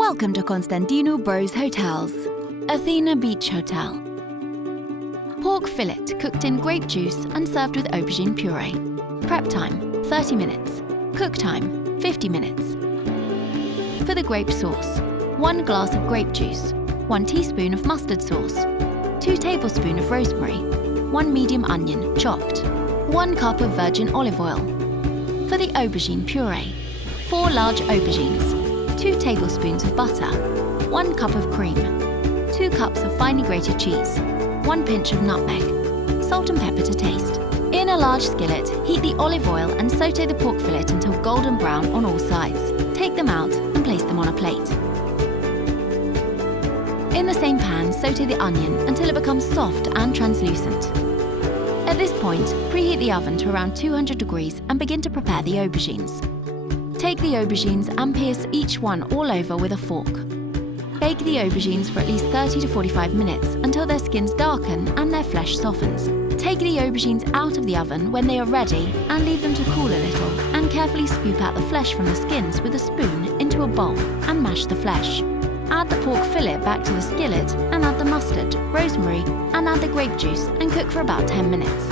Welcome to Constantino Bros Hotels, Athena Beach Hotel. Pork fillet cooked in grape juice and served with aubergine puree. Prep time, 30 minutes. Cook time, 50 minutes. For the grape sauce, 1 glass of grape juice, 1 teaspoon of mustard sauce, 2 tablespoons of rosemary, 1 medium onion chopped, 1 cup of virgin olive oil. For the aubergine puree, 4 large aubergines, 2 tablespoons of butter, 1 cup of cream, 2 cups of finely grated cheese, 1 pinch of nutmeg, salt and pepper to taste. In a large skillet, heat the olive oil and saute the pork fillet until golden brown on all sides. Take them out and place them on a plate. In the same pan, saute the onion until it becomes soft and translucent. At this point, preheat the oven to around 200 degrees and begin to prepare the aubergines. Take the aubergines and pierce each one all over with a fork. Bake the aubergines for at least 30 to 45 minutes until their skins darken and their flesh softens. Take the aubergines out of the oven when they are ready and leave them to cool a little, and carefully scoop out the flesh from the skins with a spoon into a bowl and mash the flesh. Add the pork fillet back to the skillet and add the mustard, rosemary and add the grape juice and cook for about 10 minutes.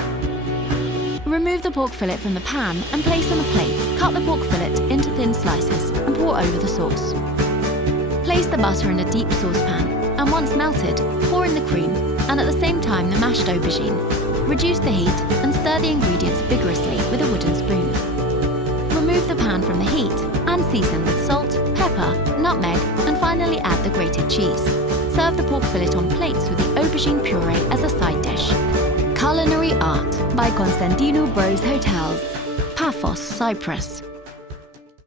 Remove the pork fillet from the pan and place on a plate. Cut the pork fillet into thin slices and pour over the sauce. Place the butter in a deep saucepan and once melted, pour in the cream and at the same time the mashed aubergine. Reduce the heat and stir the ingredients vigorously with a wooden spoon. Remove the pan from the heat and season with salt, pepper, nutmeg and finally add the grated cheese. Serve the pork fillet on plates with the aubergine puree as a side dish. Culinary Art by Constantino Bros Hotels, Paphos, Cyprus.